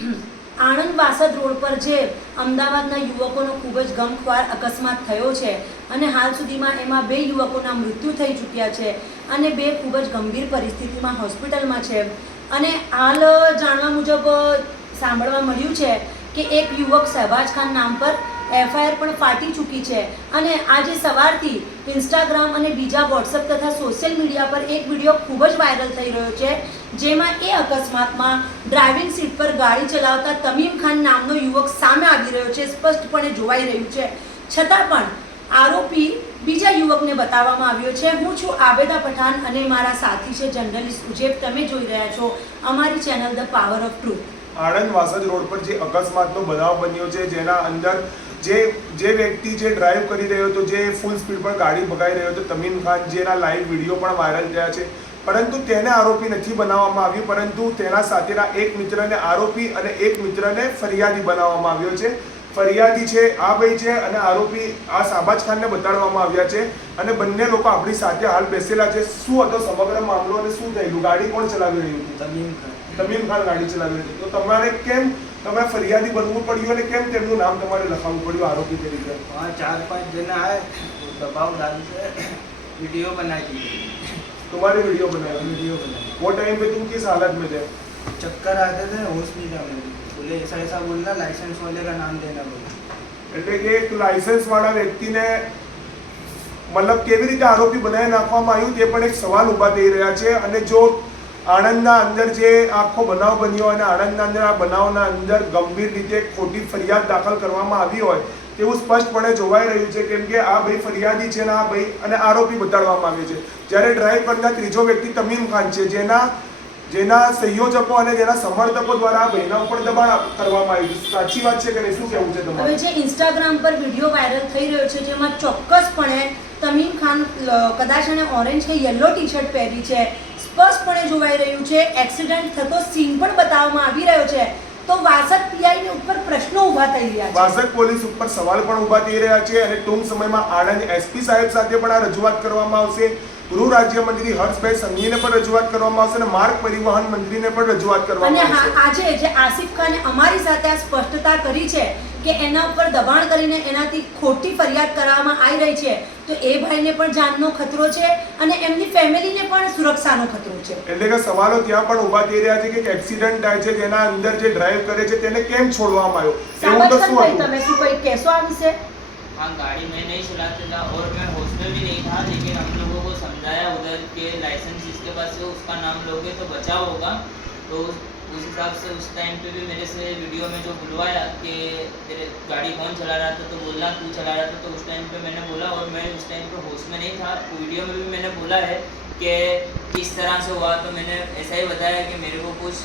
Anand Vasad road પર જે અમદાવાદના યુવકોનો ખૂબ જ ગમખ્વાર અકસ્માત થયો છે અને હાલ સુધીમાં એમાં બે યુવકોના મૃત્યુ થઈ ચૂક્યા છે અને બે ખૂબ જ ગંભીર પરિસ્થિતિમાં હોસ્પિટલમાં છે. અને હાલ જાણવા મુજબ સાંભળવા મળ્યું છે કે એક યુવક શહેબાજ ખાન નામ પર એફઆઈઆર પણ ફાટી ચૂકી છે. અને આજે સવારથી ઇન્સ્ટાગ્રામ અને બીજા વોટ્સઅપ તથા સોશિયલ મીડિયા પર એક વીડિયો ખૂબ જ વાયરલ થઈ રહ્યો છે, જેમાં એ અકસ્માતમાં ડ્રાઇવિંગ સીટ પર ગાડી ચલાવતા તમીમ ખાન નામનો યુવક સામે આવી રહ્યો છે, સ્પષ્ટપણે જોવાઈ રહ્યું છે. છતાં પણ આરોપી બીજા યુવકને બતાવવામાં આવ્યો છે, હું છું આબેદા પઠાણ અને મારા સાથી છે જર્નલિસ્ટ ઉજેબ. તમે જોઈ રહ્યા છો અમારી channel the power of truth. Anand Vasad road પર જે અકસ્માતનો બનાવ બન્યો છે, જેના અંદર જે જે વ્યક્તિ જે ડ્રાઈવ કરી રહ્યો હતો જે ફૂલ સ્પીડ પર ગાડી ભગાઈ રહ્યો હતો તમીમ ખાન જેના લાઈવ વીડિયો પણ વાયરલ થયા છે. પરંતુ તેને આરોપી નથી બનાવવામાં આવ્યું પરંતુ તેના સાથેના એક મિત્રને આરોપી અને એક મિત્રને ફરિયાદી બનાવવામાં આવ્યો છે. ફરિયાદી છે આ ભાઈ છે અને આરોપી આ શાબાજ ખાનને બતાડવામાં આવ્યા છે. અને બંને લોકો આપણી સાથે હાલ બેસેલા છે. શું હતો સમગ્ર મામલો અને શું થયેલું? ગાડી કોણ ચલાવી રહ્યું હતું? તમીમ ખાન. તમીમ ખાન ગાડી ચલાવી હતી. તો તમારે કેમ તમારે ફરિયાદી બનવું પડ્યું અને કેમ તેમનું નામ તમારે લખાવવું પડ્યું આરોપી તરીકે वहाँ चार पांच जना है वो दबाव डाल के वीडियो बना दी तुम्हारे वीडियो बनाया वीडियो बनाई वो टाइम पे तुम किस हालत में थे चक्कर आते थे होश नहीं था मेरे बोले ऐसा ऐसा बोलना लाइसेंस वाले का नाम देना बोला એટલે કે એક લાયસન્સ વાળા વ્યક્તિને મતલબ કેવી રીતે આરોપી બનાવી નાખવામાં આવ્યું તે પણ એક સવાલ ઊભા થઈ રહ્યા છે અને જો આણંદના અંદર જે આખો બનાવ બન્યો અને આણંદના અંદર આ બનાવના અંદર ગંભીર રીતે ખોટી ફરિયાદ દાખલ કરવામાં આવી હોય, તેવું સ્પષ્ટપણે જોવાઈ રહ્યું છે કેમ કે આ ભાઈ ફરિયાદી છે ને આ ભાઈ અને આરોપી બતાડવામાં આવે છે. જ્યારે ડ્રાઈવ કરનાર ત્રીજો વ્યક્તિ તમીમ ખાન છે, જેના જેના સંયોજકો અને જેના સમર્થકો દ્વારા ભાઈના ઉપર દબાણ કરવામાં આવ્યું છે. સાચી વાત છે કે નહીં? શું કહેવું છે તમારું? જે ઇન્સ્ટાગ્રામ પર વીડિયો વાયરલ થઈ રહ્યો છે, જેમાં ચોક્કસપણે તમીમ ખાન કદાચ એને ઓરેન્જ કે યલો ટી શર્ટ પહેરી છે સ્પષ્ટપણે જોવાઈ રહ્યું છે એક્સિડન્ટ થતો સીન પણ બતાવવામાં આવી રહ્યો છે. તો વાસક પીઆઈ ઉપર પ્રશ્નો ઊભા થઈ રહ્યા છે. વાસક પોલીસ ઉપર સવાલ પણ ઊભા થઈ રહ્યા છે અને ટૂંક સમયમાં આણંદ એસપી સાહેબ સાથે પણ આ રજૂઆત કરવામાં આવશે. ગૃહ રાજ્યમંત્રી હર્ષભાઈ સંઘવીને પણ રજૂઆત કરવામાં આવશે અને માર્ગ પરિવહન મંત્રીને પણ રજૂઆત અને કરવામાં હા આવશે આજે જે આસિફ ખાને અમારી સાથે આ સ્પષ્ટતા કરી છે કે એના ઉપર દબાણ કરીને એનાથી ખોટી ફરિયાદ કરવામાં આવી રહી છે તો એ ભાઈને પણ જાનનો ખતરો છે અને એમની ફેમિલીને પણ સુરક્ષાનો ખતરો છે એટલે કે સવાલો ત્યાં પણ ઊભા થઈ રહ્યા છે કે એક એક્સિડન્ટ થાય છે જેના અંદર જે ડ્રાઈવ કરે છે તેને કેમ છોડવામાં આવ્યો એવું તો શું સાબરકાંઠાભાઈ, હતું તમે શું કંઈ કહેશો આ વિશે हाँ गाड़ी मैं नहीं चलाता था और मैं होश में भी नहीं था लेकिन हम लोगों को समझाया उधर के लाइसेंस जिसके पास है उसका नाम लोगे तो बचाव होगा तो उस हिसाब से उस टाइम पे भी मेरे से वीडियो में जो बुलवाया कि तेरे गाड़ी कौन चला रहा था तो बोला तू चला रहा था तो उस टाइम पे मैंने बोला और मैं उस टाइम पे होश में नहीं था वीडियो में भी मैंने बोला है कि किस तरह से हुआ तो मैंने ऐसा ही बताया कि मेरे को कुछ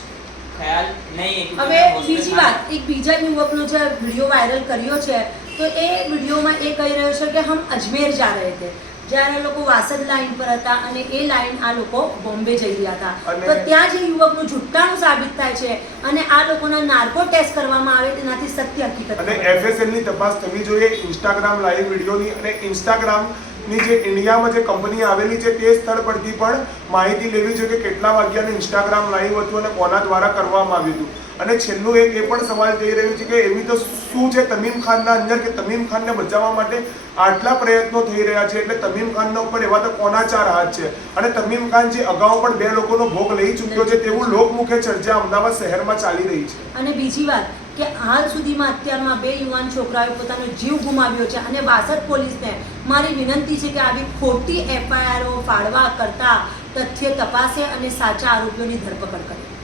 ख्याल नहीं है क्योंकि હવે मैं होश में બીજી था। વાત એક બીજા યુવકનો જે વિડીયો વાયરલ કર્યો છે તો એ વિડીયોમાં એ કહી રહ્યો છે કે હમ અજમેર જા રહે થે જ્યારે લોકો વાસદ લાઈન પર હતા અને એ લાઈન આ લોકો બોમ્બે જઈ રહ્યા હતા. તો ત્યાં જે યુવકનું જુઠ્ઠાણું સાબિત થાય છે અને આ લોકોના નાર્કો ટેસ્ટ કરવામાં આવે તેનાથી સત્ય હકીકત અને એફએસએલની તપાસ થવી જોઈએ ઇન્સ્ટાગ્રામ લાઈવ વિડીયોની અને ઇન્સ્ટાગ્રામ ની જે ઇન્ડિયામાં જે કંપની આવેલી છે તે સ્થળ પરથી પણ માહિતી લેવી છે કે કેટલા વાગ્યાનું ઇન્સ્ટાગ્રામ લાઈવ હતું અને કોના દ્વારા કરવામાં આવ્યું હતું. અને છેલ્લું એક એ પણ સવાલ થઈ રહ્યું છે કે એવી તો શું છે તમીમ ખાનના અંદર કે તમીમ ખાનને બચાવવા માટે આટલા પ્રયત્નો થઈ રહ્યા છે? એટલે તમીમ ખાનના ઉપર એવા તો કોના ચાર હાથ છે? અને તમીમ ખાન જે અગાઉ પણ બે લોકોનો ભોગ લઈ ચૂક્યો છે તેવું લોકમુખે ચર્ચા અમદાવાદ શહેરમાં ચાલી રહી છે. અને બીજી વાત કે હાલ સુધીમાં અત્યારમાં બે યુવાન છોકરાઓએ પોતાનો જીવ ગુમાવ્યો છે અને બાસઠ પોલીસને મારી વિનંતી છે કે આવી ખોટી એફઆઈઆરઓ ફાળવા કરતા તથ્ય તપાસે અને સાચા આરોપીઓની ધરપકડ કરે.